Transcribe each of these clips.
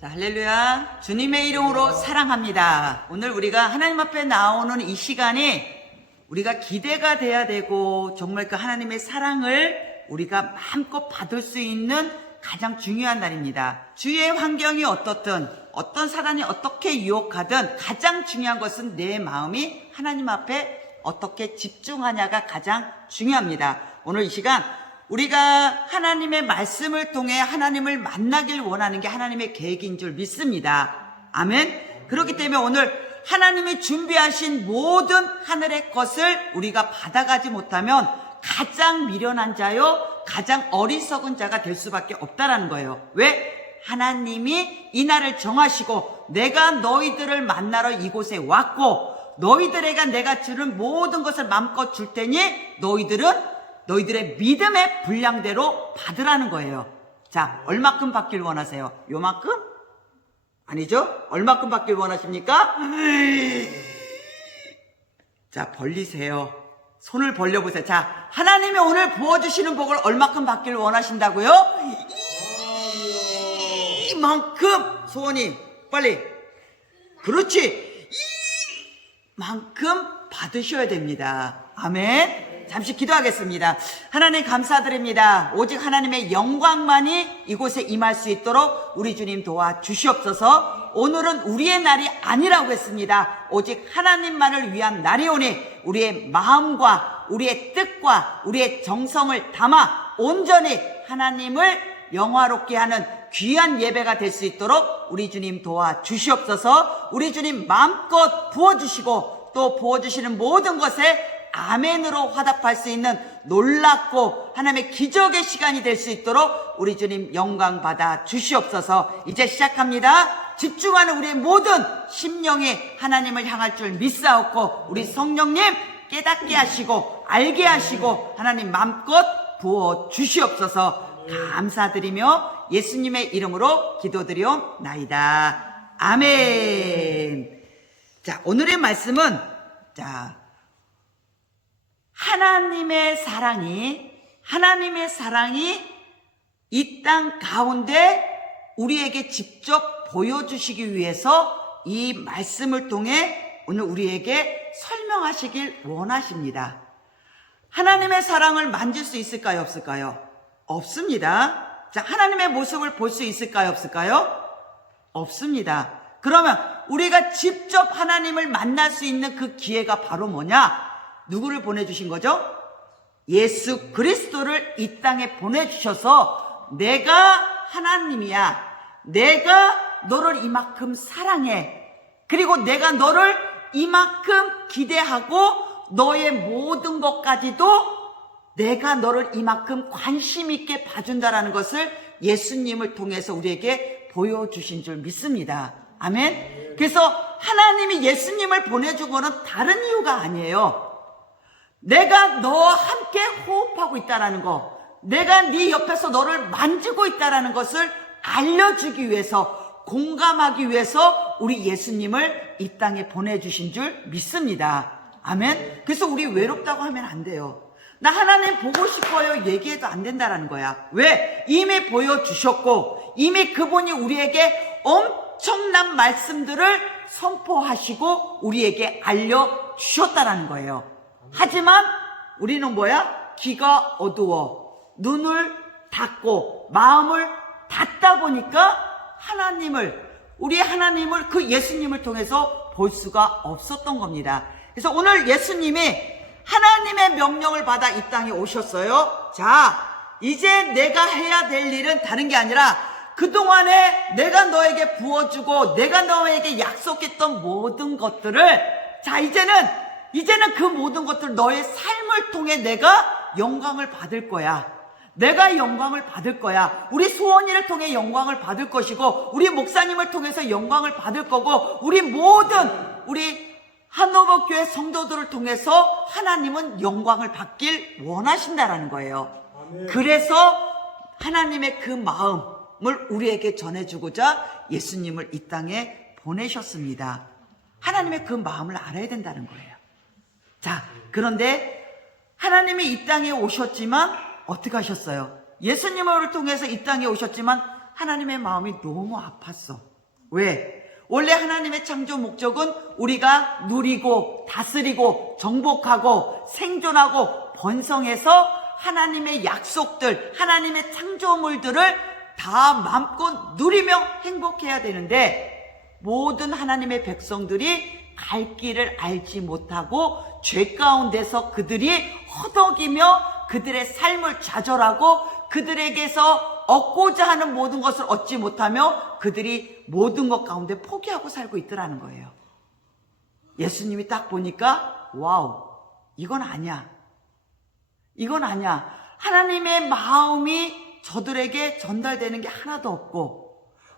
자, 할렐루야. 주님의 이름으로 사랑합니다. 오늘 우리가 하나님 앞에 나오는 이 시간이 우리가 기대가 돼야 되고 정말 그 하나님의 사랑을 우리가 마음껏 받을 수 있는 가장 중요한 날입니다. 주위의 환경이 어떻든 어떤 사단이 어떻게 유혹하든 가장 중요한 것은 내 마음이 하나님 앞에 어떻게 집중하냐가 가장 중요합니다. 오늘 이 시간 우리가 하나님의 말씀을 통해 하나님을 만나길 원하는 게 하나님의 계획인 줄 믿습니다. 아멘. 그렇기 때문에 오늘 하나님이 준비하신 모든 하늘의 것을 우리가 받아가지 못하면 가장 미련한 자요, 가장 어리석은 자가 될 수밖에 없다라는 거예요. 왜? 하나님이 이 날을 정하시고 내가 너희들을 만나러 이곳에 왔고 너희들에게 내가 주는 모든 것을 마음껏 줄 테니 너희들의 믿음의 분량대로 받으라는 거예요. 자, 얼마큼 받길 원하세요? 요만큼? 아니죠? 얼마큼 받길 원하십니까? 자, 벌리세요. 손을 벌려보세요. 자, 하나님이 오늘 부어주시는 복을 얼마큼 받길 원하신다고요? 이만큼 소원이 빨리. 그렇지. 이만큼 받으셔야 됩니다. 아멘. 잠시 기도하겠습니다. 하나님 감사드립니다. 오직 하나님의 영광만이 이곳에 임할 수 있도록 우리 주님 도와주시옵소서. 오늘은 우리의 날이 아니라고 했습니다. 오직 하나님만을 위한 날이오니 우리의 마음과 우리의 뜻과 우리의 정성을 담아 온전히 하나님을 영화롭게 하는 귀한 예배가 될 수 있도록 우리 주님 도와주시옵소서. 우리 주님 마음껏 부어주시고 또 부어주시는 모든 것에 아멘으로 화답할 수 있는 놀랍고 하나님의 기적의 시간이 될 수 있도록 우리 주님 영광 받아 주시옵소서. 이제 시작합니다. 집중하는 우리의 모든 심령이 하나님을 향할 줄 믿사옵고 우리 성령님 깨닫게 하시고 알게 하시고 하나님 마음껏 부어 주시옵소서. 감사드리며 예수님의 이름으로 기도드리옵나이다. 아멘. 자, 오늘의 말씀은 하나님의 사랑이 이 땅 가운데 우리에게 직접 보여주시기 위해서 이 말씀을 통해 오늘 우리에게 설명하시길 원하십니다. 하나님의 사랑을 만질 수 있을까요? 없을까요? 없습니다. 자, 하나님의 모습을 볼 수 있을까요? 없을까요? 없습니다. 그러면 우리가 직접 하나님을 만날 수 있는 그 기회가 바로 뭐냐? 누구를 보내주신 거죠? 예수 그리스도를 이 땅에 보내주셔서 내가 하나님이야. 내가 너를 이만큼 사랑해. 그리고 내가 너를 이만큼 기대하고 너의 모든 것까지도 내가 너를 이만큼 관심 있게 봐준다라는 것을 예수님을 통해서 우리에게 보여주신 줄 믿습니다. 아멘. 그래서 하나님이 예수님을 보내준 거는 다른 이유가 아니에요. 내가 너와 함께 호흡하고 있다라는 거, 내가 네 옆에서 너를 만지고 있다라는 것을 알려주기 위해서, 공감하기 위해서 우리 예수님을 이 땅에 보내주신 줄 믿습니다. 아멘. 그래서 우리 외롭다고 하면 안 돼요. 나 하나님 보고 싶어요 얘기해도 안 된다라는 거야. 왜? 이미 보여주셨고 이미 그분이 우리에게 엄청난 말씀들을 선포하시고 우리에게 알려주셨다라는 거예요. 하지만 우리는 뭐야? 귀가 어두워 눈을 닫고 마음을 닫다 보니까 우리 하나님을 그 예수님을 통해서 볼 수가 없었던 겁니다. 그래서 오늘 예수님이 하나님의 명령을 받아 이 땅에 오셨어요. 자, 이제 내가 해야 될 일은 다른 게 아니라 그동안에 내가 너에게 부어주고 내가 너에게 약속했던 모든 것들을 자, 이제는 그 모든 것들 너의 삶을 통해 내가 영광을 받을 거야. 내가 영광을 받을 거야. 우리 소원이를 통해 영광을 받을 것이고 우리 목사님을 통해서 영광을 받을 거고 우리 한노버교회 성도들을 통해서 하나님은 영광을 받길 원하신다라는 거예요. 아멘. 그래서 하나님의 그 마음을 우리에게 전해주고자 예수님을 이 땅에 보내셨습니다. 하나님의 그 마음을 알아야 된다는 거예요. 자, 그런데 하나님이 이 땅에 오셨지만 어떻게 하셨어요? 예수님을 통해서 이 땅에 오셨지만 하나님의 마음이 너무 아팠어. 왜? 원래 하나님의 창조 목적은 우리가 누리고 다스리고 정복하고 생존하고 번성해서 하나님의 약속들, 하나님의 창조물들을 다 마음껏 누리며 행복해야 되는데, 모든 하나님의 백성들이 갈 길을 알지 못하고 죄 가운데서 그들이 허덕이며 그들의 삶을 좌절하고 그들에게서 얻고자 하는 모든 것을 얻지 못하며 그들이 모든 것 가운데 포기하고 살고 있더라는 거예요. 예수님이 딱 보니까 와우, 이건 아니야. 이건 아니야. 하나님의 마음이 저들에게 전달되는 게 하나도 없고,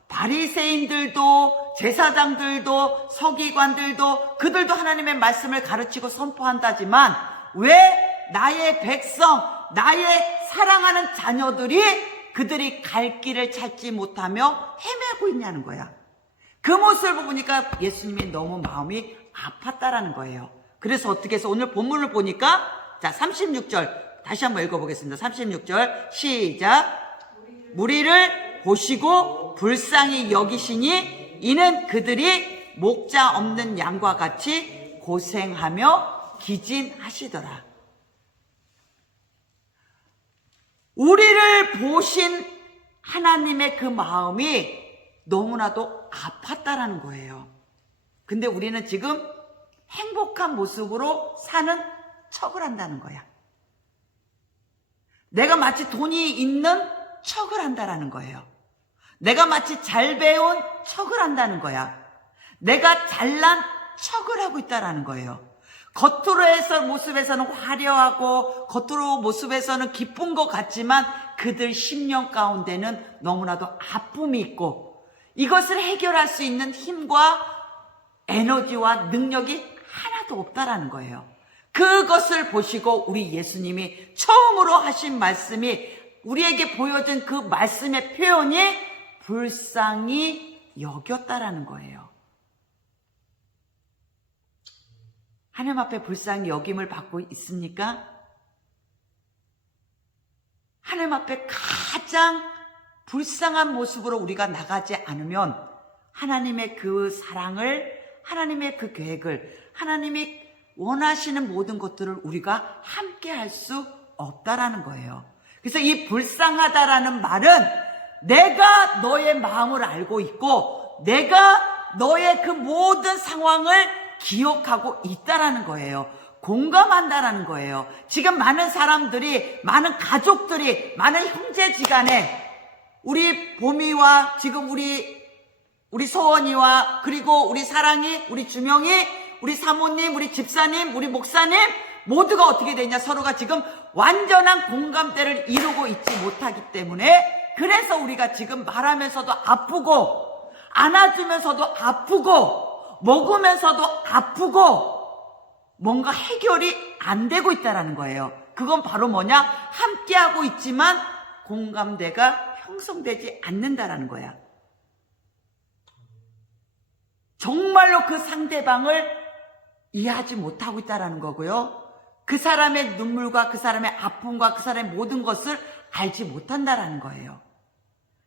바리새인들도 제사장들도 서기관들도 그들도 하나님의 말씀을 가르치고 선포한다지만 왜 나의 백성, 나의 사랑하는 자녀들이 그들이 갈 길을 찾지 못하며 헤매고 있냐는 거야. 그 모습을 보니까 예수님이 너무 마음이 아팠다라는 거예요. 그래서 어떻게 해서 오늘 본문을 보니까, 자 36절 다시 한번 읽어보겠습니다. 36절 시작. 무리를 보시고 불쌍히 여기시니 이는 그들이 목자 없는 양과 같이 고생하며 기진하시더라. 우리를 보신 하나님의 그 마음이 너무나도 아팠다라는 거예요. 근데 우리는 지금 행복한 모습으로 사는 척을 한다는 거야. 내가 마치 돈이 있는 척을 한다라는 거예요. 내가 마치 잘 배운 척을 한다는 거야. 내가 잘난 척을 하고 있다라는 거예요. 겉으로 해서 모습에서는 화려하고 겉으로 모습에서는 기쁜 것 같지만 그들 심령 가운데는 너무나도 아픔이 있고, 이것을 해결할 수 있는 힘과 에너지와 능력이 하나도 없다라는 거예요. 그것을 보시고 우리 예수님이 처음으로 하신 말씀이, 우리에게 보여준 그 말씀의 표현이 불쌍히 여겼다라는 거예요. 하나님 앞에 불쌍히 여김을 받고 있습니까? 하나님 앞에 가장 불쌍한 모습으로 우리가 나가지 않으면 하나님의 그 사랑을, 하나님의 그 계획을, 하나님이 원하시는 모든 것들을 우리가 함께 할 수 없다라는 거예요. 그래서 이 불쌍하다라는 말은 내가 너의 마음을 알고 있고 내가 너의 그 모든 상황을 기억하고 있다라는 거예요. 공감한다라는 거예요. 지금 많은 사람들이, 많은 가족들이, 많은 형제지간에 우리 봄이와 지금 우리 소원이와 그리고 우리 사랑이, 우리 주명이, 우리 사모님, 우리 집사님, 우리 목사님 모두가 어떻게 되냐, 서로가 지금 완전한 공감대를 이루고 있지 못하기 때문에, 그래서 우리가 지금 말하면서도 아프고 안아주면서도 아프고 먹으면서도 아프고 뭔가 해결이 안 되고 있다는 거예요. 그건 바로 뭐냐? 함께하고 있지만 공감대가 형성되지 않는다라는 거야. 정말로 그 상대방을 이해하지 못하고 있다는 거고요. 그 사람의 눈물과 그 사람의 아픔과 그 사람의 모든 것을 알지 못한다는 거예요.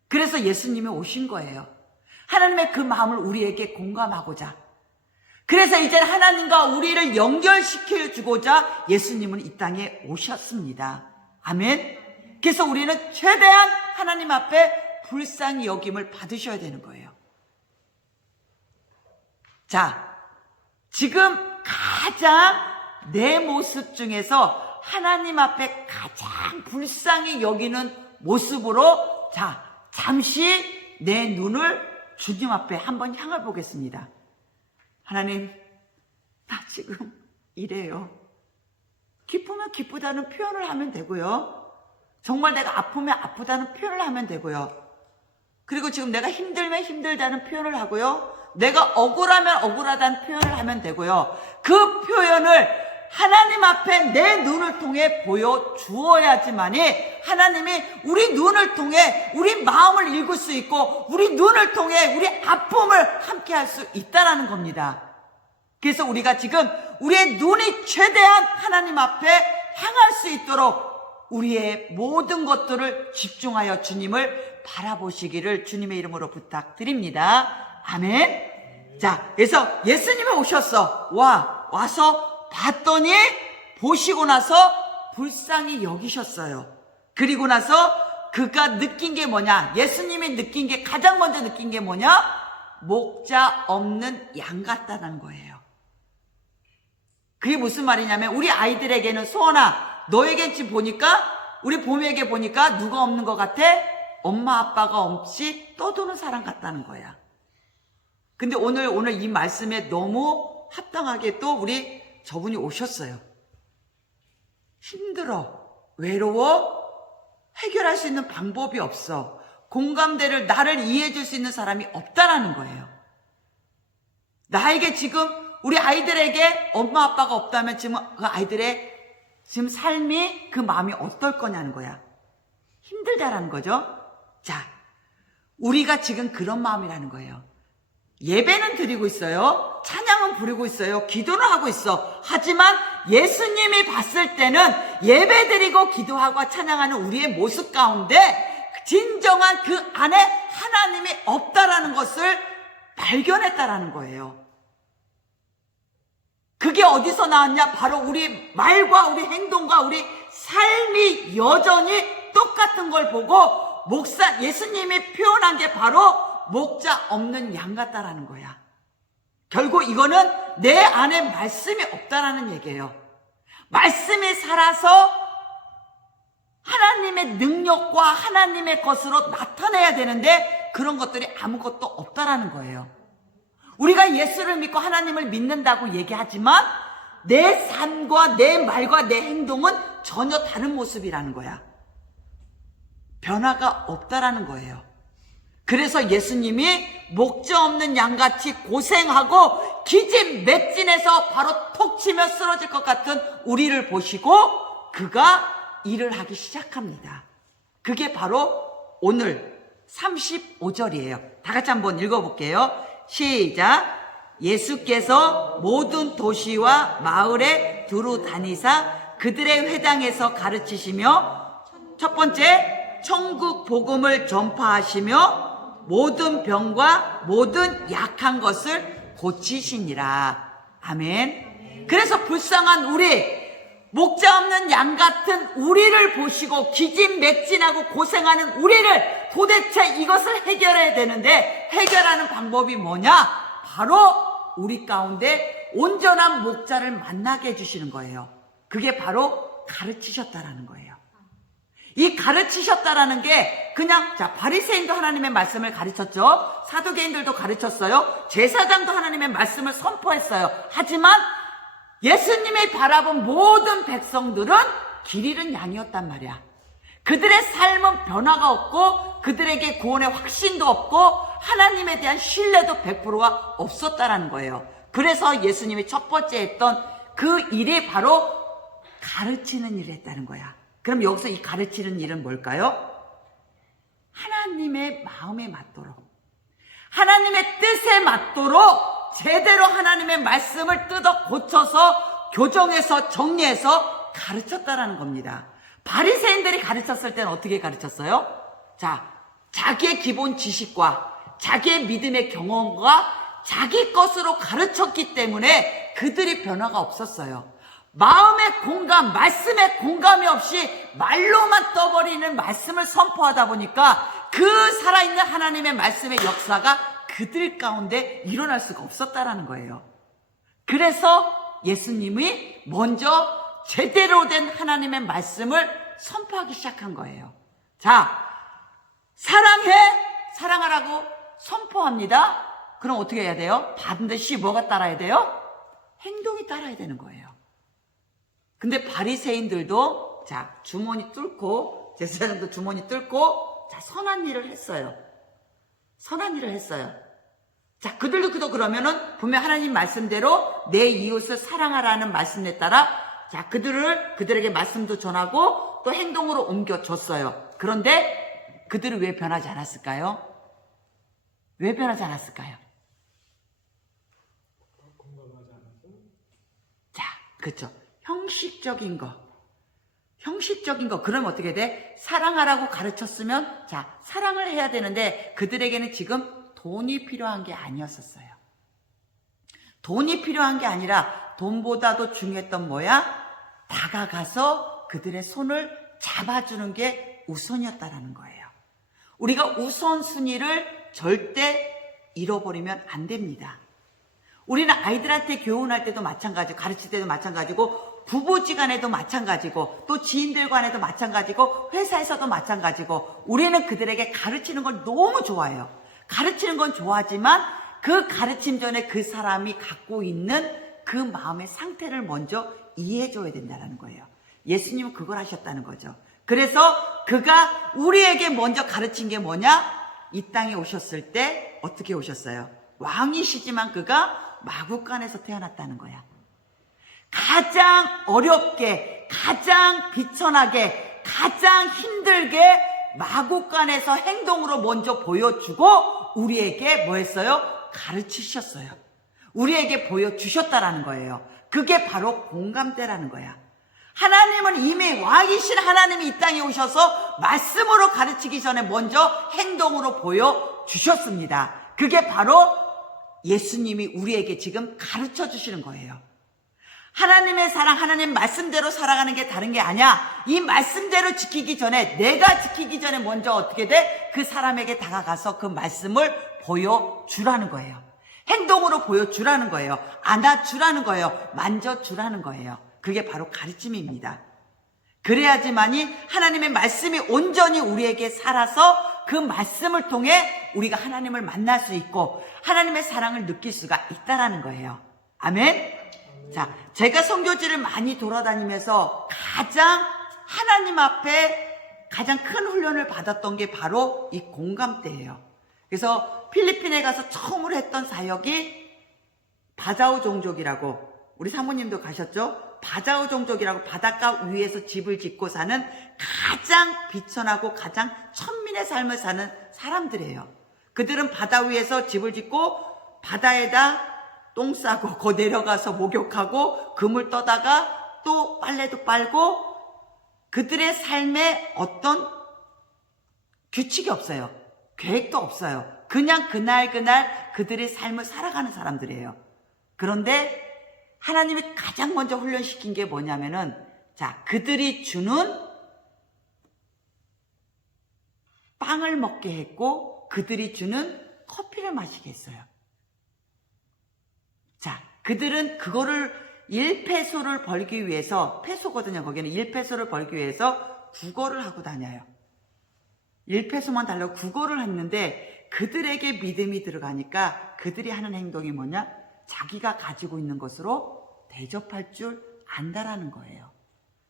그래서 예수님이 오신 거예요. 하나님의 그 마음을 우리에게 공감하고자. 그래서 이제 하나님과 우리를 연결시켜주고자 예수님은 이 땅에 오셨습니다. 아멘. 그래서 우리는 최대한 하나님 앞에 불쌍히 여김을 받으셔야 되는 거예요. 자, 지금 가장 내 모습 중에서 하나님 앞에 가장 불쌍히 여기는 모습으로, 자, 잠시 내 눈을 주님 앞에 한번 향해 보겠습니다. 하나님, 나 지금 이래요. 기쁘면 기쁘다는 표현을 하면 되고요. 정말 내가 아프면 아프다는 표현을 하면 되고요. 그리고 지금 내가 힘들면 힘들다는 표현을 하고요. 내가 억울하면 억울하다는 표현을 하면 되고요. 그 표현을 하나님 앞에 내 눈을 통해 보여주어야지만이 하나님이 우리 눈을 통해 우리 마음을 읽을 수 있고 우리 눈을 통해 우리 아픔을 함께 할 수 있다는 겁니다. 그래서 우리가 지금 우리의 눈이 최대한 하나님 앞에 향할 수 있도록 우리의 모든 것들을 집중하여 주님을 바라보시기를 주님의 이름으로 부탁드립니다. 아멘. 자, 그래서 예수님이 오셨어. 와서 봤더니 보시고 나서 불쌍히 여기셨어요. 그리고 나서 그가 느낀 게 뭐냐? 예수님이 느낀 게, 가장 먼저 느낀 게 뭐냐? 목자 없는 양 같다는 거예요. 그게 무슨 말이냐면, 우리 아이들에게는, 소원아, 너에겐 지금 보니까, 우리 봄에게 보니까 누가 없는 것 같아? 엄마 아빠가 없이 떠도는 사람 같다는 거야. 근데 오늘 이 말씀에 너무 합당하게 또 우리 저분이 오셨어요. 힘들어, 외로워, 해결할 수 있는 방법이 없어, 공감대를, 나를 이해해 줄 수 있는 사람이 없다라는 거예요. 나에게 지금, 우리 아이들에게 엄마 아빠가 없다면 지금 그 아이들의 지금 삶이, 그 마음이 어떨 거냐는 거야. 힘들다라는 거죠. 자, 우리가 지금 그런 마음이라는 거예요. 예배는 드리고 있어요. 찬양은 부르고 있어요. 기도는 하고 있어. 하지만 예수님이 봤을 때는 예배 드리고 기도하고 찬양하는 우리의 모습 가운데 진정한 그 안에 하나님이 없다라는 것을 발견했다라는 거예요. 그게 어디서 나왔냐? 바로 우리 말과 우리 행동과 우리 삶이 여전히 똑같은 걸 보고 예수님이 표현한 게 바로 목자 없는 양 같다라는 거야. 결국 이거는 내 안에 말씀이 없다라는 얘기예요. 말씀이 살아서 하나님의 능력과 하나님의 것으로 나타내야 되는데 그런 것들이 아무것도 없다라는 거예요. 우리가 예수를 믿고 하나님을 믿는다고 얘기하지만 내 삶과 내 말과 내 행동은 전혀 다른 모습이라는 거야. 변화가 없다라는 거예요. 그래서 예수님이 목자 없는 양같이 고생하고 기진맥진해서 바로 톡 치며 쓰러질 것 같은 우리를 보시고 그가 일을 하기 시작합니다. 그게 바로 오늘 35절이에요. 다 같이 한번 읽어볼게요. 시작. 예수께서 모든 도시와 마을에 두루 다니사 그들의 회당에서 가르치시며, 첫 번째, 천국 복음을 전파하시며 모든 병과 모든 약한 것을 고치시니라. 아멘. 그래서 불쌍한 우리, 목자 없는 양 같은 우리를 보시고 기진맥진하고 고생하는 우리를, 도대체 이것을 해결해야 되는데 해결하는 방법이 뭐냐? 바로 우리 가운데 온전한 목자를 만나게 해주시는 거예요. 그게 바로 가르치셨다라는 거예요. 이 가르치셨다라는 게 그냥, 자, 바리새인도 하나님의 말씀을 가르쳤죠. 사두개인들도 가르쳤어요. 제사장도 하나님의 말씀을 선포했어요. 하지만 예수님이 바라본 모든 백성들은 길 잃은 양이었단 말이야. 그들의 삶은 변화가 없고 그들에게 구원의 확신도 없고 하나님에 대한 신뢰도 100%가 없었다라는 거예요. 그래서 예수님이 첫 번째 했던 그 일이 바로 가르치는 일을 했다는 거야. 그럼 여기서 이 가르치는 일은 뭘까요? 하나님의 마음에 맞도록, 하나님의 뜻에 맞도록 제대로 하나님의 말씀을 뜯어 고쳐서 교정해서 정리해서 가르쳤다라는 겁니다. 바리새인들이 가르쳤을 때는 어떻게 가르쳤어요? 자, 자기의 기본 지식과 자기의 믿음의 경험과 자기 것으로 가르쳤기 때문에 그들이 변화가 없었어요. 마음의 공감, 말씀의 공감이 없이 말로만 떠버리는 말씀을 선포하다 보니까 그 살아있는 하나님의 말씀의 역사가 그들 가운데 일어날 수가 없었다라는 거예요. 그래서 예수님이 먼저 제대로 된 하나님의 말씀을 선포하기 시작한 거예요. 자, 사랑하라고 선포합니다. 그럼 어떻게 해야 돼요? 반드시 뭐가 따라야 돼요? 행동이 따라야 되는 거예요. 근데 바리새인들도, 자, 주머니 뚫고, 제사장도 주머니 뚫고, 자, 선한 일을 했어요. 선한 일을 했어요. 자, 그들도 그러면은 분명 하나님 말씀대로 내 이웃을 사랑하라는 말씀에 따라, 자, 그들에게 말씀도 전하고 또 행동으로 옮겨줬어요. 그런데 그들은 왜 변하지 않았을까요? 왜 변하지 않았을까요? 자, 그렇죠. 형식적인 거. 그러면 어떻게 돼? 사랑하라고 가르쳤으면, 자, 사랑을 해야 되는데 그들에게는 지금 돈이 필요한 게 아니었었어요. 돈이 필요한 게 아니라 돈보다도 중요했던 뭐야? 다가가서 그들의 손을 잡아주는 게 우선이었다라는 거예요. 우리가 우선순위를 절대 잃어버리면 안 됩니다. 우리는 아이들한테 교훈할 때도 마찬가지고, 가르칠 때도 마찬가지고, 부부지간에도 마찬가지고, 또 지인들 간에도 마찬가지고, 회사에서도 마찬가지고, 우리는 그들에게 가르치는 걸 너무 좋아해요. 가르치는 건 좋아하지만 그 가르침 전에 그 사람이 갖고 있는 그 마음의 상태를 먼저 이해해줘야 된다는 거예요. 예수님은 그걸 하셨다는 거죠. 그래서 그가 우리에게 먼저 가르친 게 뭐냐? 이 땅에 오셨을 때 어떻게 오셨어요? 왕이시지만 그가 마구간에서 태어났다는 거야. 가장 어렵게, 가장 비천하게, 가장 힘들게 마구간에서 행동으로 먼저 보여주고 우리에게 뭐 했어요? 가르치셨어요. 우리에게 보여주셨다라는 거예요. 그게 바로 공감대라는 거야. 하나님은 이미 왕이신 하나님이 이 땅에 오셔서 말씀으로 가르치기 전에 먼저 행동으로 보여주셨습니다. 그게 바로 예수님이 우리에게 지금 가르쳐 주시는 거예요. 하나님의 사랑, 하나님 말씀대로 살아가는 게 다른 게 아니야. 이 말씀대로 지키기 전에, 내가 지키기 전에 먼저 어떻게 돼? 그 사람에게 다가가서 그 말씀을 보여주라는 거예요. 행동으로 보여주라는 거예요. 안아주라는 거예요. 만져주라는 거예요. 그게 바로 가르침입니다. 그래야지만이 하나님의 말씀이 온전히 우리에게 살아서 그 말씀을 통해 우리가 하나님을 만날 수 있고 하나님의 사랑을 느낄 수가 있다라는 거예요. 아멘? 자, 제가 선교지를 많이 돌아다니면서 가장 하나님 앞에 가장 큰 훈련을 받았던 게 바로 이 공감대예요. 그래서 필리핀에 가서 처음으로 했던 사역이 바자우 종족이라고, 우리 사모님도 가셨죠? 바자우 종족이라고 바닷가 위에서 집을 짓고 사는 가장 비천하고 가장 천민의 삶을 사는 사람들이에요. 그들은 바다 위에서 집을 짓고 바다에다 똥 싸고 거 내려가서 목욕하고 그물 떠다가 또 빨래도 빨고, 그들의 삶에 어떤 규칙이 없어요. 계획도 없어요. 그냥 그날 그들의 삶을 살아가는 사람들이에요. 그런데 하나님이 가장 먼저 훈련시킨 게 뭐냐면은, 자, 그들이 주는 빵을 먹게 했고 그들이 주는 커피를 마시게 했어요. 자, 그들은 그거를 1페소를 벌기 위해서, 페소거든요. 거기는 1페소를 벌기 위해서 구걸을 하고 다녀요. 1페소만 달라고 구걸을 했는데 그들에게 믿음이 들어가니까 그들이 하는 행동이 뭐냐? 자기가 가지고 있는 것으로 대접할 줄 안다라는 거예요.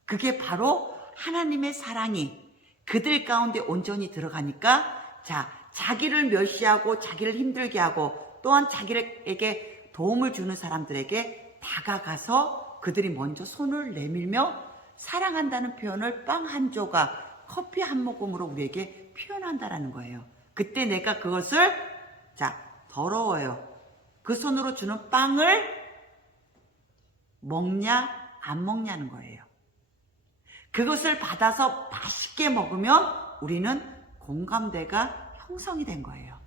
그게 바로 하나님의 사랑이 그들 가운데 온전히 들어가니까, 자, 자기를 멸시하고 자기를 힘들게 하고 또한 자기에게 도움을 주는 사람들에게 다가가서 그들이 먼저 손을 내밀며 사랑한다는 표현을 빵 한 조각, 커피 한 모금으로 우리에게 표현한다라는 거예요. 그때 내가 그것을, 자, 더러워요. 그 손으로 주는 빵을 먹냐 안 먹냐는 거예요. 그것을 받아서 맛있게 먹으면 우리는 공감대가 형성이 된 거예요.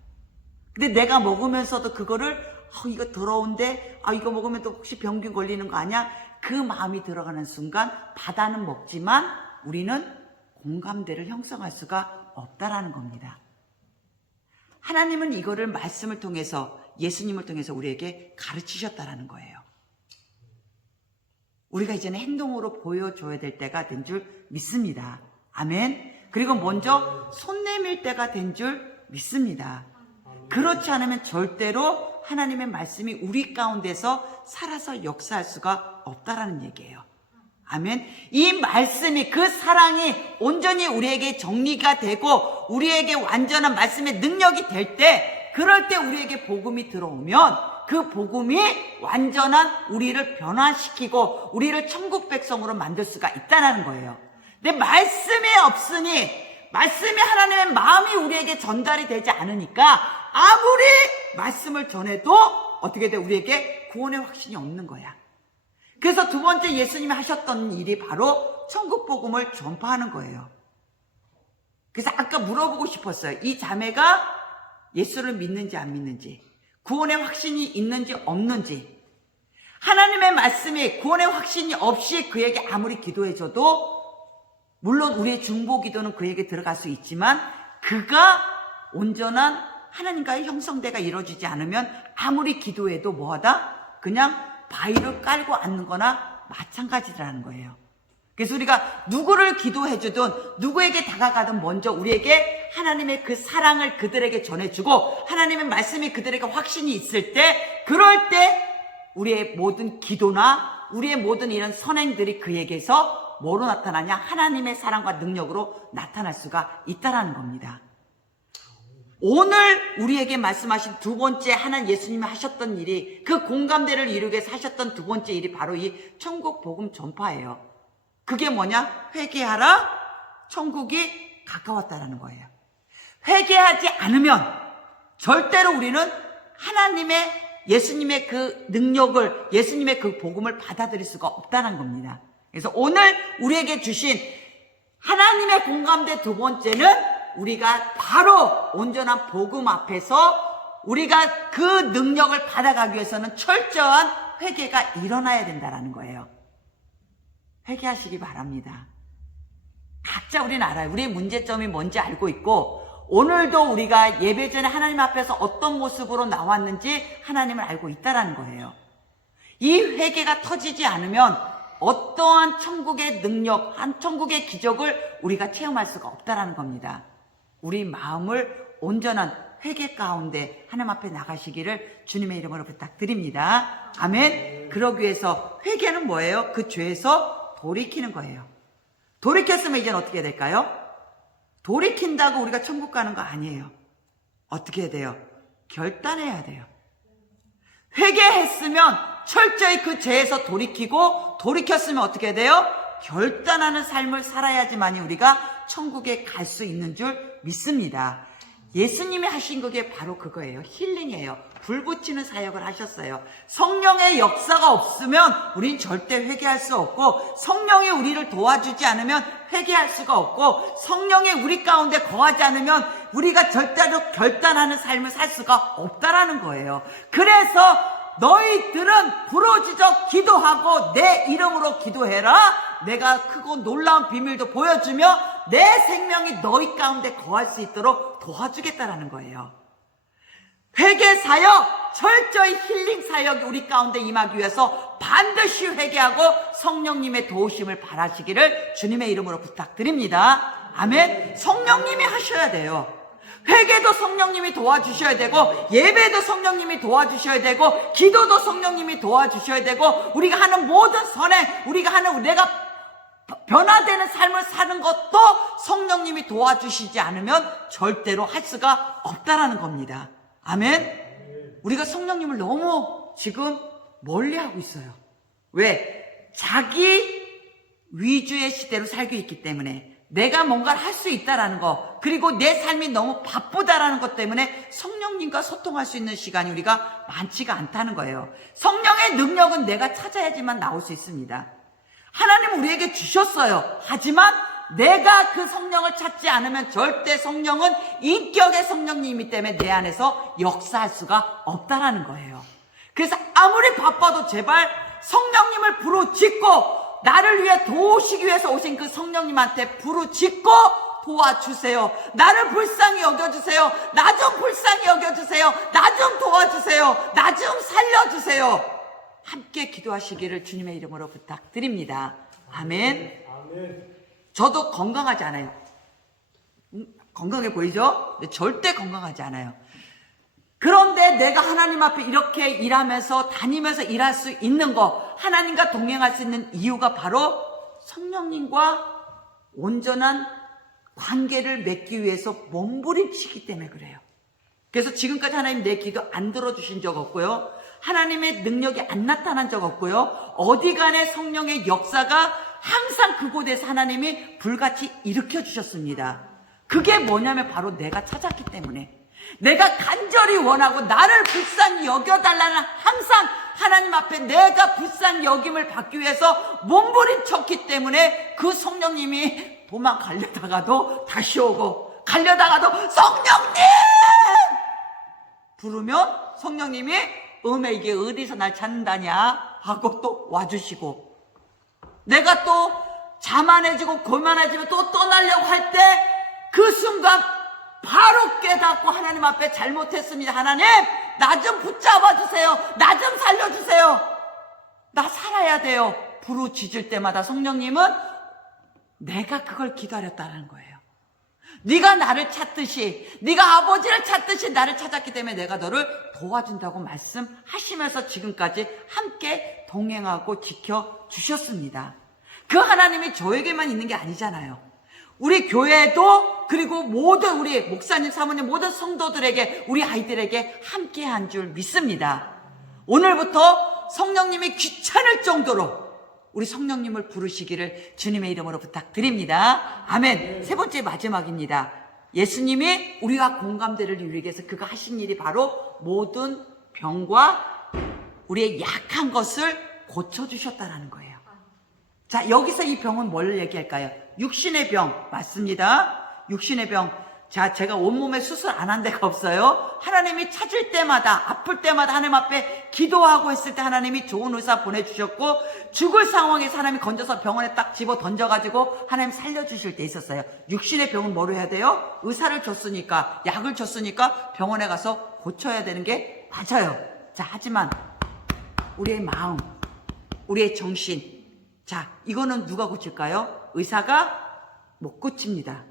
근데 내가 먹으면서도 그거를 이거 더러운데, 이거 먹으면 또 혹시 병균 걸리는 거 아니야? 그 마음이 들어가는 순간 바다는 먹지만 우리는 공감대를 형성할 수가 없다라는 겁니다. 하나님은 이거를 말씀을 통해서, 예수님을 통해서 우리에게 가르치셨다라는 거예요. 우리가 이제는 행동으로 보여줘야 될 때가 된 줄 믿습니다. 아멘. 그리고 먼저 손 내밀 때가 된 줄 믿습니다. 그렇지 않으면 절대로 하나님의 말씀이 우리 가운데서 살아서 역사할 수가 없다라는 얘기예요. 아멘. 이 말씀이, 그 사랑이 온전히 우리에게 정리가 되고 우리에게 완전한 말씀의 능력이 될 때, 그럴 때 우리에게 복음이 들어오면 그 복음이 완전한 우리를 변화시키고 우리를 천국 백성으로 만들 수가 있다는 거예요. 근데 말씀이 없으니, 말씀이 하나님의 마음이 우리에게 전달이 되지 않으니까 아무리 말씀을 전해도 어떻게 돼? 우리에게 구원의 확신이 없는 거야. 그래서 두 번째 예수님이 하셨던 일이 바로 천국 복음을 전파하는 거예요. 그래서 아까 물어보고 싶었어요. 이 자매가 예수를 믿는지 안 믿는지, 구원의 확신이 있는지 없는지, 하나님의 말씀이 구원의 확신이 없이 그에게 아무리 기도해줘도 물론 우리의 중보 기도는 그에게 들어갈 수 있지만 그가 온전한 하나님과의 형성대가 이루어지지 않으면 아무리 기도해도 뭐하다? 그냥 바위를 깔고 앉는 거나 마찬가지라는 거예요. 그래서 우리가 누구를 기도해주든 누구에게 다가가든 먼저 우리에게 하나님의 그 사랑을 그들에게 전해주고 하나님의 말씀이 그들에게 확신이 있을 때, 그럴 때 우리의 모든 기도나 우리의 모든 이런 선행들이 그에게서 뭐로 나타나냐? 하나님의 사랑과 능력으로 나타날 수가 있다라는 겁니다. 오늘 우리에게 말씀하신 두 번째 하나님 예수님이 하셨던 일이, 그 공감대를 이루기 위해서 하셨던 두 번째 일이 바로 이 천국 복음 전파예요. 그게 뭐냐? 회개하라, 천국이 가까웠다라는 거예요. 회개하지 않으면 절대로 우리는 하나님의 예수님의 그 능력을, 예수님의 그 복음을 받아들일 수가 없다는 겁니다. 그래서 오늘 우리에게 주신 하나님의 공감대 두 번째는 우리가 바로 온전한 복음 앞에서 우리가 그 능력을 받아가기 위해서는 철저한 회개가 일어나야 된다는 거예요. 회개하시기 바랍니다. 각자 우리는 알아요. 우리의 문제점이 뭔지 알고 있고, 오늘도 우리가 예배 전에 하나님 앞에서 어떤 모습으로 나왔는지 하나님을 알고 있다는 거예요. 이 회개가 터지지 않으면 어떠한 천국의 능력, 한 천국의 기적을 우리가 체험할 수가 없다는 겁니다. 우리 마음을 온전한 회개 가운데 하나님 앞에 나가시기를 주님의 이름으로 부탁드립니다. 아멘. 그러기 위해서 회개는 뭐예요? 그 죄에서 돌이키는 거예요. 돌이켰으면 이제는 어떻게 해야 될까요? 돌이킨다고 우리가 천국 가는 거 아니에요. 어떻게 해야 돼요? 결단해야 돼요. 회개했으면 철저히 그 죄에서 돌이키고, 돌이켰으면 어떻게 해야 돼요? 결단하는 삶을 살아야지만이 우리가 천국에 갈 수 있는 줄 믿습니다. 예수님이 하신 그게 바로 그거예요. 힐링이에요. 불 붙이는 사역을 하셨어요. 성령의 역사가 없으면 우린 절대 회개할 수 없고, 성령이 우리를 도와주지 않으면 회개할 수가 없고, 성령이 우리 가운데 거하지 않으면 우리가 절대로 결단하는 삶을 살 수가 없다라는 거예요. 그래서 너희들은 부르짖어 기도하고 내 이름으로 기도해라. 내가 크고 놀라운 비밀도 보여주며 내 생명이 너희 가운데 거할 수 있도록 도와주겠다라는 거예요. 회개 사역, 철저히 힐링 사역이 우리 가운데 임하기 위해서 반드시 회개하고 성령님의 도우심을 바라시기를 주님의 이름으로 부탁드립니다. 아멘. 성령님이 하셔야 돼요. 회개도 성령님이 도와주셔야 되고, 예배도 성령님이 도와주셔야 되고, 기도도 성령님이 도와주셔야 되고, 우리가 하는 모든 선행, 우리가 하는 내가 변화되는 삶을 사는 것도 성령님이 도와주시지 않으면 절대로 할 수가 없다라는 겁니다. 아멘. 우리가 성령님을 너무 지금 멀리하고 있어요. 왜? 자기 위주의 시대로 살고 있기 때문에, 내가 뭔가를 할 수 있다라는 거, 그리고 내 삶이 너무 바쁘다라는 것 때문에 성령님과 소통할 수 있는 시간이 우리가 많지가 않다는 거예요. 성령의 능력은 내가 찾아야지만 나올 수 있습니다. 하나님은 우리에게 주셨어요. 하지만 내가 그 성령을 찾지 않으면 절대 성령은 인격의 성령님이기 때문에 내 안에서 역사할 수가 없다라는 거예요. 그래서 아무리 바빠도 제발 성령님을 부르짖고, 나를 위해 도우시기 위해서 오신 그 성령님한테 부르짖고 도와주세요. 나를 불쌍히 여겨주세요. 나 좀 불쌍히 여겨주세요. 나 좀 도와주세요. 나 좀 살려주세요. 함께 기도하시기를 주님의 이름으로 부탁드립니다. 아멘. 저도 건강하지 않아요. 건강해 보이죠? 근데 절대 건강하지 않아요. 그런데 내가 하나님 앞에 이렇게 일하면서 다니면서 일할 수 있는 거, 하나님과 동행할 수 있는 이유가 바로 성령님과 온전한 관계를 맺기 위해서 몸부림치기 때문에 그래요. 그래서 지금까지 하나님 내 기도 안 들어주신 적 없고요, 하나님의 능력이 안 나타난 적 없고요, 어디간에 성령의 역사가 항상 그곳에서 하나님이 불같이 일으켜 주셨습니다. 그게 뭐냐면 바로 내가 찾았기 때문에, 내가 간절히 원하고 나를 불쌍히 여겨달라는, 항상 하나님 앞에 내가 불쌍히 여김을 받기 위해서 몸부림쳤기 때문에 그 성령님이 도망가려다가도 다시 오고, 가려다가도 성령님! 부르면 성령님이 이게 어디서 날 찾는다냐 하고 또 와주시고, 내가 또 자만해지고 고만해지면 또 떠나려고 할 때 그 순간 바로 깨닫고 하나님 앞에 잘못했습니다. 하나님, 나 좀 붙잡아 주세요. 나 좀 살려주세요. 나 살아야 돼요. 부르짖을 때마다 성령님은 내가 그걸 기다렸다는 거예요. 네가 나를 찾듯이, 네가 아버지를 찾듯이 나를 찾았기 때문에 내가 너를 도와준다고 말씀하시면서 지금까지 함께 동행하고 지켜주셨습니다. 그 하나님이 저에게만 있는 게 아니잖아요. 우리 교회도, 그리고 모든 우리 목사님, 사모님, 모든 성도들에게, 우리 아이들에게 함께한 줄 믿습니다. 오늘부터 성령님이 귀찮을 정도로 우리 성령님을 부르시기를 주님의 이름으로 부탁드립니다. 아멘. 세 번째 마지막입니다. 예수님이 우리와 공감대를 이루기 위해서 그가 하신 일이 바로 모든 병과 우리의 약한 것을 고쳐주셨다는 거예요. 자, 여기서 이 병은 뭘 얘기할까요? 육신의 병, 맞습니다. 육신의 병. 자, 제가 온몸에 수술 안 한 데가 없어요. 하나님이 찾을 때마다, 아플 때마다 하나님 앞에 기도하고 있을 때 하나님이 좋은 의사 보내주셨고, 죽을 상황에서 하나님이 건져서 병원에 딱 집어 던져가지고 하나님 살려주실 때 있었어요. 육신의 병은 뭐로 해야 돼요? 의사를 줬으니까, 약을 줬으니까 병원에 가서 고쳐야 되는 게 맞아요. 자, 하지만 우리의 마음, 우리의 정신, 자, 이거는 누가 고칠까요? 의사가 못 고칩니다.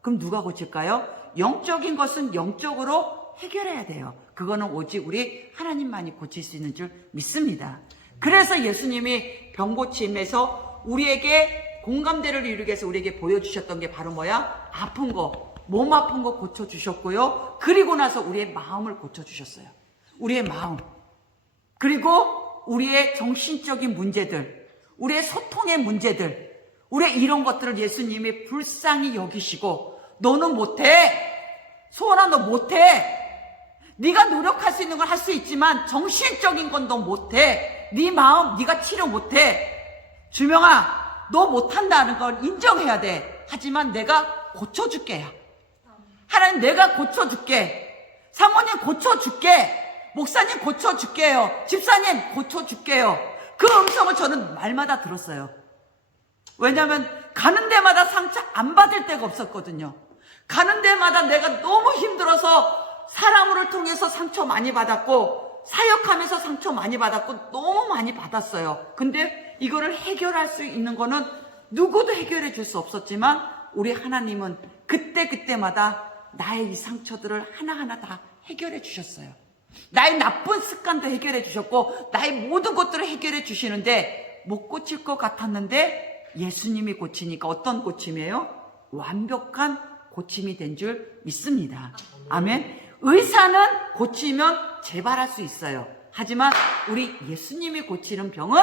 그럼 누가 고칠까요? 영적인 것은 영적으로 해결해야 돼요. 그거는 오직 우리 하나님만이 고칠 수 있는 줄 믿습니다. 그래서 예수님이 병고침에서 우리에게 공감대를 이루기 위해서 우리에게 보여주셨던 게 바로 뭐야? 아픈 거, 몸 아픈 거 고쳐주셨고요. 그리고 나서 우리의 마음을 고쳐주셨어요. 우리의 마음. 그리고 우리의 정신적인 문제들, 우리의 소통의 문제들, 우리의 이런 것들을 예수님이 불쌍히 여기시고, 너는 못해. 소원아, 너 못해. 네가 노력할 수 있는 걸 할 수 있지만 정신적인 건 너 못해. 네 마음 네가 치료 못해. 주명아, 너 못한다는 걸 인정해야 돼. 하지만 내가 고쳐줄게요. 하나님, 내가 고쳐줄게. 사모님 고쳐줄게. 목사님 고쳐줄게요. 집사님 고쳐줄게요. 그 음성을 저는 말마다 들었어요. 왜냐하면 가는 데마다 상처 안 받을 데가 없었거든요. 가는 데마다 내가 너무 힘들어서 사람을 통해서 상처 많이 받았고, 사역하면서 상처 많이 받았고, 너무 많이 받았어요. 근데 이거를 해결할 수 있는 거는 누구도 해결해 줄 수 없었지만 우리 하나님은 그때마다 나의 이 상처들을 하나하나 다 해결해 주셨어요. 나의 나쁜 습관도 해결해 주셨고, 나의 모든 것들을 해결해 주시는데, 못 고칠 것 같았는데 예수님이 고치니까 어떤 고침이에요? 완벽한 고침이 된 줄 믿습니다. 아멘. 의사는 고치면 재발할 수 있어요. 하지만 우리 예수님이 고치는 병은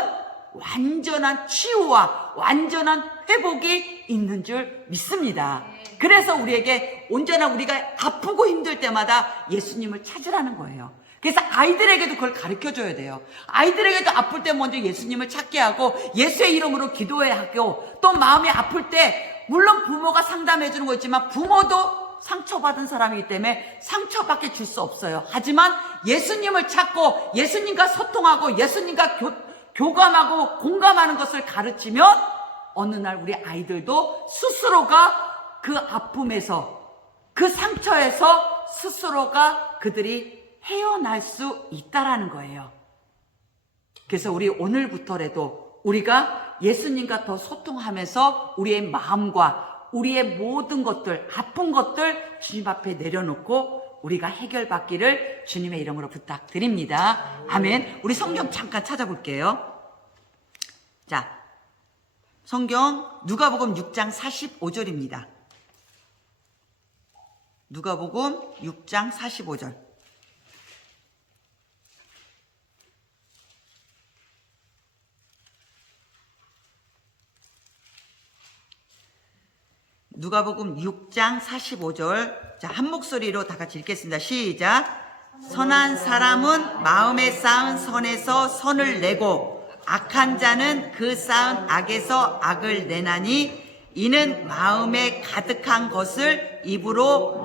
완전한 치유와 완전한 회복이 있는 줄 믿습니다. 그래서 우리에게 언제나 우리가 아프고 힘들 때마다 예수님을 찾으라는 거예요. 그래서 아이들에게도 그걸 가르쳐줘야 돼요. 아이들에게도 아플 때 먼저 예수님을 찾게 하고, 예수의 이름으로 기도해야 하고, 또 마음이 아플 때 물론 부모가 상담해 주는 거 있지만 부모도 상처받은 사람이기 때문에 상처밖에 줄 수 없어요. 하지만 예수님을 찾고 예수님과 소통하고 예수님과 교감하고 공감하는 것을 가르치면 어느 날 우리 아이들도 스스로가 그 아픔에서, 그 상처에서 스스로가 그들이 헤어날 수 있다라는 거예요. 그래서 우리 오늘부터라도 우리가 예수님과 더 소통하면서 우리의 마음과 우리의 모든 것들, 아픈 것들 주님 앞에 내려놓고 우리가 해결받기를 주님의 이름으로 부탁드립니다. 아멘. 우리 성경 잠깐 찾아볼게요. 자, 성경 누가복음 6장 45절입니다. 누가복음 6장 45절. 누가복음 6장 45절. 자, 한 목소리로 다 같이 읽겠습니다. 시작. 선한 사람은 마음에 쌓은 선에서 선을 내고 악한 자는 그 쌓은 악에서 악을 내나니 이는 마음에 가득한 것을 입으로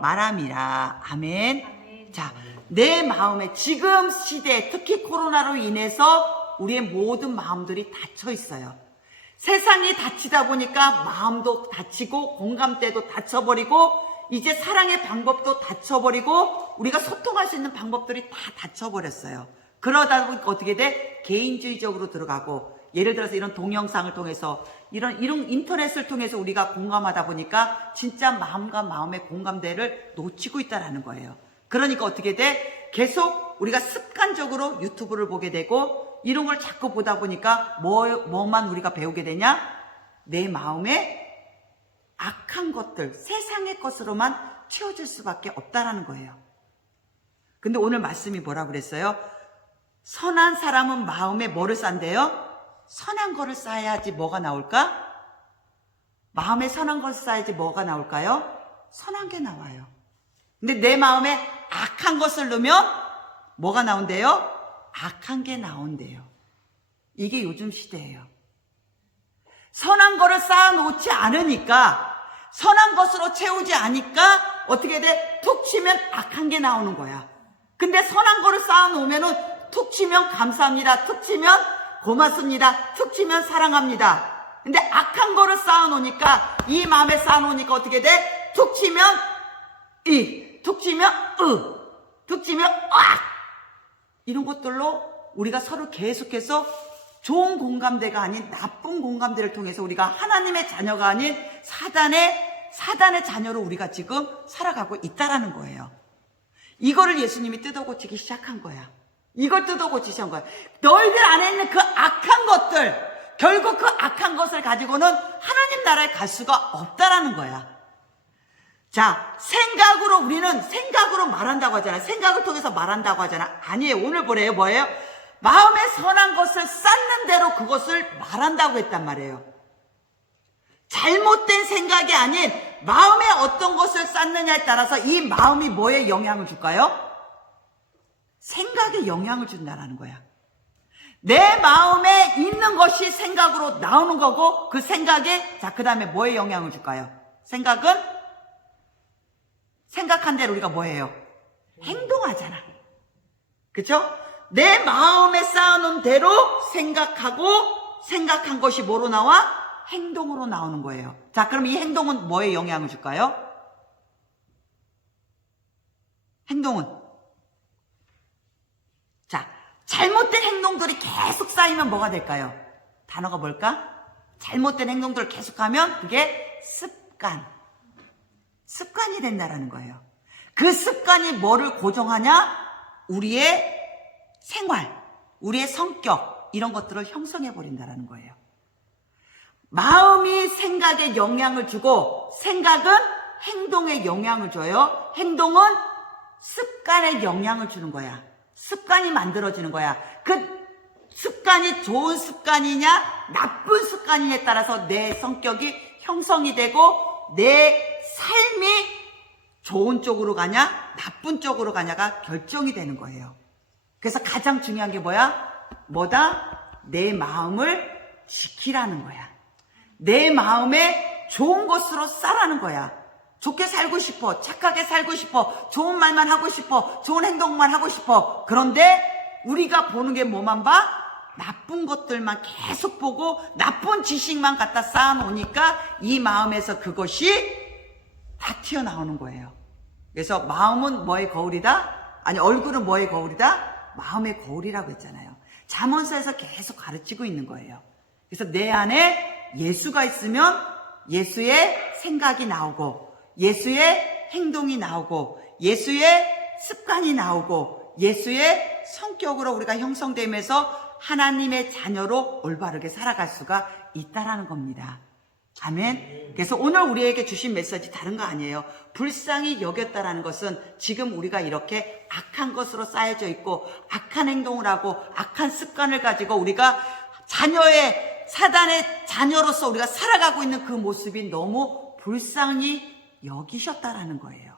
말함이라. 아멘. 자, 내 마음에 지금 시대, 특히 코로나로 인해서 우리의 모든 마음들이 닫혀 있어요. 세상이 닫히다 보니까 마음도 닫히고 공감대도 닫혀버리고 이제 사랑의 방법도 닫혀버리고 우리가 소통할 수 있는 방법들이 다 닫혀버렸어요. 그러다 보니까 어떻게 돼? 개인주의적으로 들어가고, 예를 들어서 이런 동영상을 통해서 이런 인터넷을 통해서 우리가 공감하다 보니까 진짜 마음과 마음의 공감대를 놓치고 있다라는 거예요. 그러니까 어떻게 돼? 계속 우리가 습관적으로 유튜브를 보게 되고 이런 걸 자꾸 보다 보니까 뭐만 우리가 배우게 되냐? 내 마음에 악한 것들, 세상의 것으로만 채워질 수밖에 없다라는 거예요. 근데 오늘 말씀이 뭐라 그랬어요? 선한 사람은 마음에 뭐를 싼대요? 선한 거를 쌓아야지 뭐가 나올까? 마음에 선한 것을 쌓아야지 뭐가 나올까요? 선한 게 나와요. 근데 내 마음에 악한 것을 넣으면 뭐가 나온대요? 악한 게 나온대요. 이게 요즘 시대예요. 선한 거를 쌓아놓지 않으니까, 선한 것으로 채우지 않으니까 어떻게 돼? 툭 치면 악한 게 나오는 거야. 근데 선한 거를 쌓아놓으면은 툭 치면 감사합니다, 툭 치면 고맙습니다, 툭 치면 사랑합니다. 근데 악한 거를 쌓아놓으니까, 이 마음에 쌓아놓으니까 어떻게 돼? 툭 치면 툭 치면 툭 치면 이런 것들로 우리가 서로 계속해서 좋은 공감대가 아닌 나쁜 공감대를 통해서 우리가 하나님의 자녀가 아닌 사단의 자녀로 우리가 지금 살아가고 있다라는 거예요. 이거를 예수님이 뜯어고치기 시작한 거야. 이걸 뜯어고치신 거야. 너희들 안에 있는 그 악한 것들, 결국 그 악한 것을 가지고는 하나님 나라에 갈 수가 없다라는 거야. 자, 생각으로 우리는 생각으로 말한다고 하잖아. 생각을 통해서 말한다고 하잖아. 아니에요. 오늘 보래요. 뭐예요? 마음에 선한 것을 쌓는 대로 그것을 말한다고 했단 말이에요. 잘못된 생각이 아닌 마음에 어떤 것을 쌓느냐에 따라서 이 마음이 뭐에 영향을 줄까요? 생각에 영향을 준다라는 거야. 내 마음에 있는 것이 생각으로 나오는 거고, 그 생각에, 자, 그 다음에 뭐에 영향을 줄까요? 생각한 대로 우리가 뭐 해요? 행동하잖아. 그쵸? 내 마음에 쌓아놓은 대로 생각한 것이 뭐로 나와? 행동으로 나오는 거예요. 자, 그럼 이 행동은 뭐에 영향을 줄까요? 행동은? 자, 잘못된 행동들이 계속 쌓이면 뭐가 될까요? 단어가 뭘까? 잘못된 행동들을 계속하면 그게 습관이 된다라는 거예요. 그 습관이 뭐를 고정하냐? 우리의 생활, 우리의 성격, 이런 것들을 형성해 버린다라는 거예요. 마음이 생각에 영향을 주고, 생각은 행동에 영향을 줘요. 행동은 습관에 영향을 주는 거야. 습관이 만들어지는 거야. 그 습관이 좋은 습관이냐 나쁜 습관이냐에 따라서 내 성격이 형성이 되고 내 삶이 좋은 쪽으로 가냐 나쁜 쪽으로 가냐가 결정이 되는 거예요. 그래서 가장 중요한 게 뭐다? 내 마음을 지키라는 거야. 내 마음에 좋은 것으로 싸라는 거야. 좋게 살고 싶어, 착하게 살고 싶어, 좋은 말만 하고 싶어, 좋은 행동만 하고 싶어. 그런데 우리가 보는 게 뭐만 봐? 나쁜 것들만 계속 보고 나쁜 지식만 갖다 쌓아놓으니까 이 마음에서 그것이 다 튀어나오는 거예요. 그래서 마음은 뭐의 거울이다? 아니, 얼굴은 뭐의 거울이다? 마음의 거울이라고 했잖아요. 잠언서에서 계속 가르치고 있는 거예요. 그래서 내 안에 예수가 있으면 예수의 생각이 나오고 예수의 행동이 나오고 예수의 습관이 나오고 예수의 성격으로 우리가 형성되면서 하나님의 자녀로 올바르게 살아갈 수가 있다라는 겁니다. 아멘. 그래서 오늘 우리에게 주신 메시지 다른 거 아니에요. 불쌍히 여겼다라는 것은 지금 우리가 이렇게 악한 것으로 쌓여져 있고 악한 행동을 하고 악한 습관을 가지고 우리가 사단의 자녀로서 우리가 살아가고 있는 그 모습이 너무 불쌍히 여기셨다라는 거예요.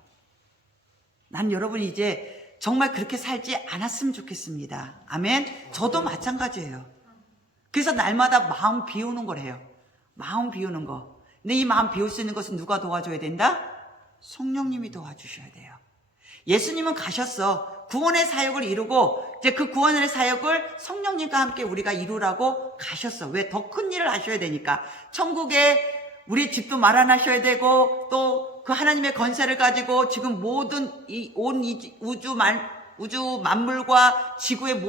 난 여러분이 이제 정말 그렇게 살지 않았으면 좋겠습니다. 아멘. 저도 마찬가지예요. 그래서 날마다 마음 비우는 거래요. 마음 비우는 거. 근데 이 마음 비울 수 있는 것은 누가 도와줘야 된다? 성령님이 도와주셔야 돼요. 예수님은 가셨어. 구원의 사역을 이루고 이제 그 구원의 사역을 성령님과 함께 우리가 이루라고 가셨어. 왜? 더 큰 일을 하셔야 되니까. 천국에 우리 집도 마련하셔야 되고 또 그 하나님의 권세를 가지고 지금 모든 온 우주 만물과 지구의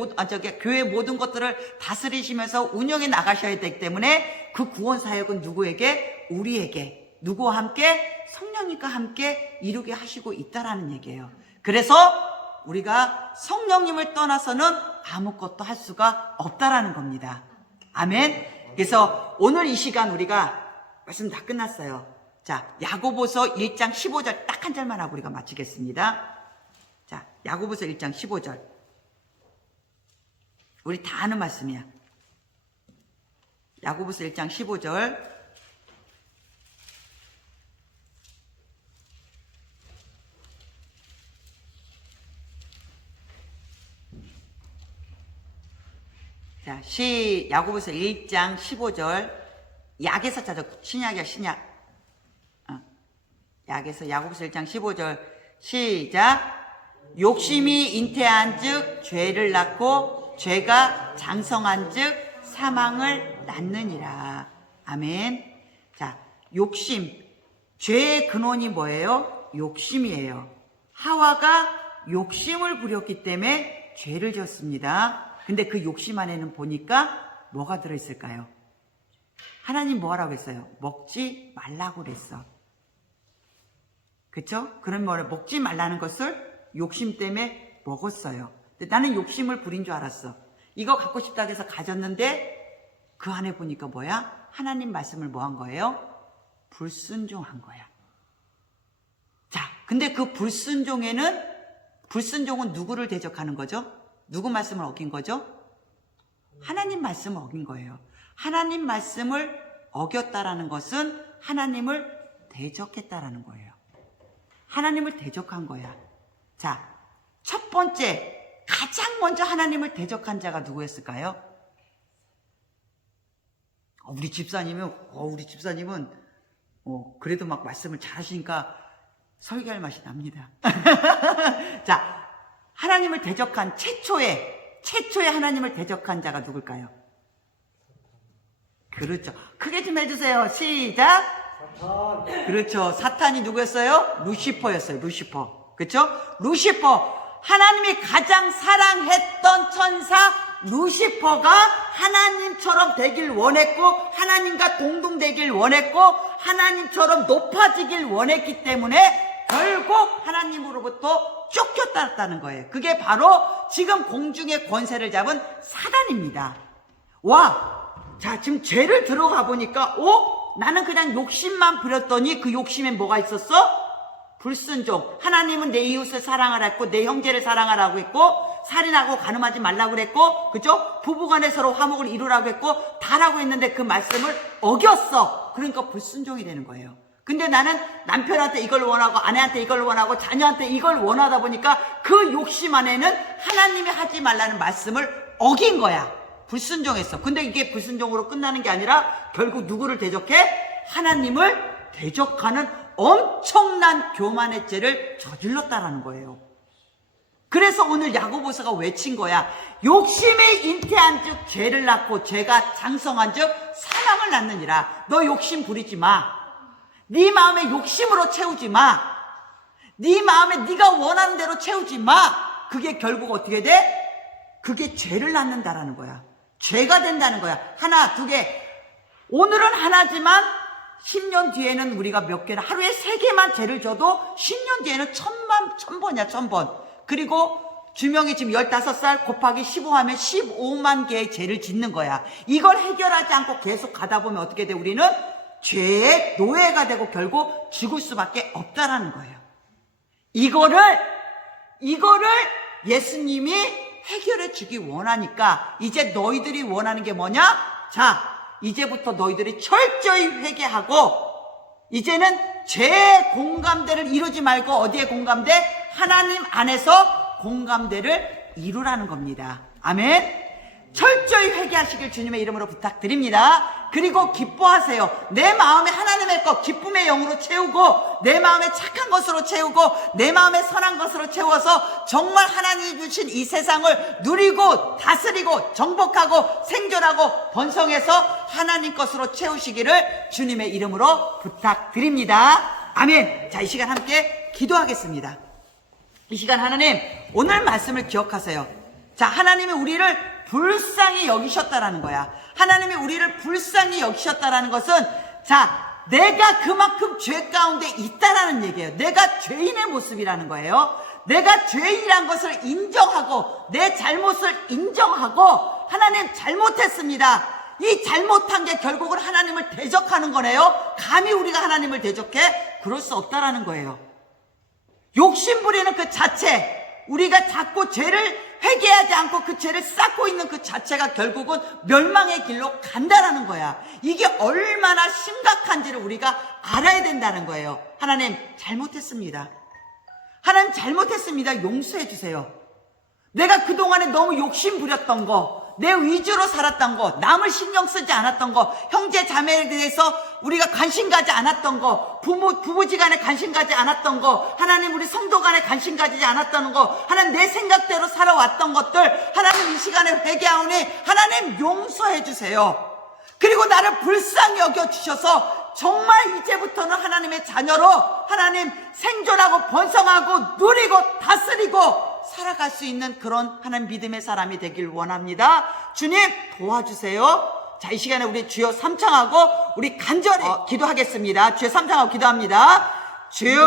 교회의 모든 것들을 다스리시면서 운영해 나가셔야 되기 때문에 그 구원 사역은 누구에게? 우리에게. 누구와 함께? 성령님과 함께 이루게 하시고 있다라는 얘기예요. 그래서 우리가 성령님을 떠나서는 아무것도 할 수가 없다라는 겁니다. 아멘. 그래서 오늘 이 시간 우리가 말씀 다 끝났어요. 자, 야고보서 1장 15절 딱 한 절만 하고 우리가 마치겠습니다. 자, 야고보서 1장 15절. 우리 다 아는 말씀이야. 야고보서 1장 15절. 자, 야고보서 1장 15절. 약에서 찾아. 신약이야, 신약. 약에서 야고보서 1장 15절. 시작. 욕심이 잉태한 즉 죄를 낳고 죄가 장성한 즉 사망을 낳느니라. 아멘. 자, 욕심. 죄의 근원이 뭐예요? 욕심이에요. 하와가 욕심을 부렸기 때문에 죄를 지었습니다. 근데 그 욕심 안에는 보니까 뭐가 들어있을까요? 하나님 뭐 하라고 했어요? 먹지 말라고 그랬어. 그쵸? 그런 뭐 먹지 말라는 것을 욕심 때문에 먹었어요. 근데 나는 욕심을 부린 줄 알았어. 이거 갖고 싶다고 해서 가졌는데 그 안에 보니까 뭐야? 하나님 말씀을 뭐 한 거예요? 불순종한 거야. 자, 근데 그 불순종은 누구를 대적하는 거죠? 누구 말씀을 어긴 거죠? 하나님 말씀을 어긴 거예요. 하나님 말씀을 어겼다라는 것은 하나님을 대적했다라는 거예요. 하나님을 대적한 거야. 자, 첫 번째, 가장 먼저 하나님을 대적한 자가 누구였을까요? 우리 집사님은 그래도 막 말씀을 잘 하시니까 설교할 맛이 납니다. 자, 하나님을 대적한 최초의 하나님을 대적한 자가 누굴까요? 그렇죠. 크게 좀 해주세요. 시작. 사탄. 그렇죠. 사탄이 누구였어요? 루시퍼였어요. 루시퍼. 그렇죠? 루시퍼. 하나님이 가장 사랑했던 천사 루시퍼가 하나님처럼 되길 원했고 하나님과 동등되길 원했고 하나님처럼 높아지길 원했기 때문에 결국 하나님으로부터 쫓겼다는 거예요. 그게 바로 지금 공중의 권세를 잡은 사단입니다. 자, 지금 죄를 들어가 보니까 나는 그냥 욕심만 부렸더니 그 욕심에 뭐가 있었어? 불순종. 하나님은 내 이웃을 사랑하라 했고 내 형제를 사랑하라고 했고 살인하고 간음하지 말라고 그랬고 그죠? 부부간에 서로 화목을 이루라고 했고 다라고 했는데 그 말씀을 어겼어. 그러니까 불순종이 되는 거예요. 근데 나는 남편한테 이걸 원하고 아내한테 이걸 원하고 자녀한테 이걸 원하다 보니까 그 욕심 안에는 하나님이 하지 말라는 말씀을 어긴 거야. 불순종했어. 근데 이게 불순종으로 끝나는 게 아니라 결국 누구를 대적해? 하나님을 대적하는 엄청난 교만의 죄를 저질렀다라는 거예요. 그래서 오늘 야고보서가 외친 거야. 욕심에 잉태한 즉 죄를 낳고 죄가 장성한 즉 사망을 낳느니라. 너 욕심 부리지 마. 네 마음에 욕심으로 채우지 마. 네 마음에 네가 원하는 대로 채우지 마. 그게 결국 어떻게 돼? 그게 죄를 낳는다라는 거야. 죄가 된다는 거야. 하나, 두 개. 오늘은 하나지만 10년 뒤에는 우리가 몇 개나 하루에 3개만 죄를 져도 10년 뒤에는 1000번이야. 1000번. 그리고 주명이 지금 15살 곱하기 15하면 15만 개의 죄를 짓는 거야. 이걸 해결하지 않고 계속 가다 보면 어떻게 돼? 우리는 죄의 노예가 되고 결국 죽을 수밖에 없다라는 거예요. 이거를 예수님이 해결해 주기 원하니까 이제 너희들이 원하는 게 뭐냐? 자, 이제부터 너희들이 철저히 회개하고 이제는 죄의 공감대를 이루지 말고 어디에 공감대? 하나님 안에서 공감대를 이루라는 겁니다. 아멘. 철저히 회개하시길 주님의 이름으로 부탁드립니다. 그리고 기뻐하세요. 내 마음에 하나님의 것 기쁨의 영으로 채우고, 내 마음에 착한 것으로 채우고, 내 마음에 선한 것으로 채워서 정말 하나님이 주신 이 세상을 누리고 다스리고 정복하고 생존하고 번성해서 하나님 것으로 채우시기를 주님의 이름으로 부탁드립니다. 아멘. 자, 이 시간 함께 기도하겠습니다. 이 시간 하나님, 오늘 말씀을 기억하세요. 자, 하나님이 우리를 불쌍히 여기셨다라는 거야. 하나님이 우리를 불쌍히 여기셨다라는 것은, 자, 내가 그만큼 죄 가운데 있다라는 얘기예요. 내가 죄인의 모습이라는 거예요. 내가 죄인이란 것을 인정하고, 내 잘못을 인정하고, 하나님 잘못했습니다. 이 잘못한 게 결국은 하나님을 대적하는 거네요. 감히 우리가 하나님을 대적해? 그럴 수 없다라는 거예요. 욕심 부리는 그 자체, 우리가 자꾸 죄를 회개하지 않고 그 죄를 쌓고 있는 그 자체가 결국은 멸망의 길로 간다라는 거야. 이게 얼마나 심각한지를 우리가 알아야 된다는 거예요. 하나님, 잘못했습니다. 하나님, 잘못했습니다. 용서해 주세요. 내가 그동안에 너무 욕심 부렸던 거, 내 위주로 살았던 거, 남을 신경 쓰지 않았던 거, 형제 자매에 대해서 우리가 관심 가지 않았던 거, 부부지간에 관심 가지 않았던 거, 하나님 우리 성도 간에 관심 가지지 않았던 거, 하나님 내 생각대로 살아왔던 것들, 하나님 이 시간에 회개하오니 하나님 용서해 주세요. 그리고 나를 불쌍히 여겨주셔서 정말 이제부터는 하나님의 자녀로 하나님 생존하고 번성하고 누리고 다스리고 살아갈 수 있는 그런 하나님 믿음의 사람이 되길 원합니다. 주님 도와주세요. 자, 이 시간에 우리 주여 삼창하고 우리 간절히 기도하겠습니다. 주여 삼창하고 기도합니다. 주여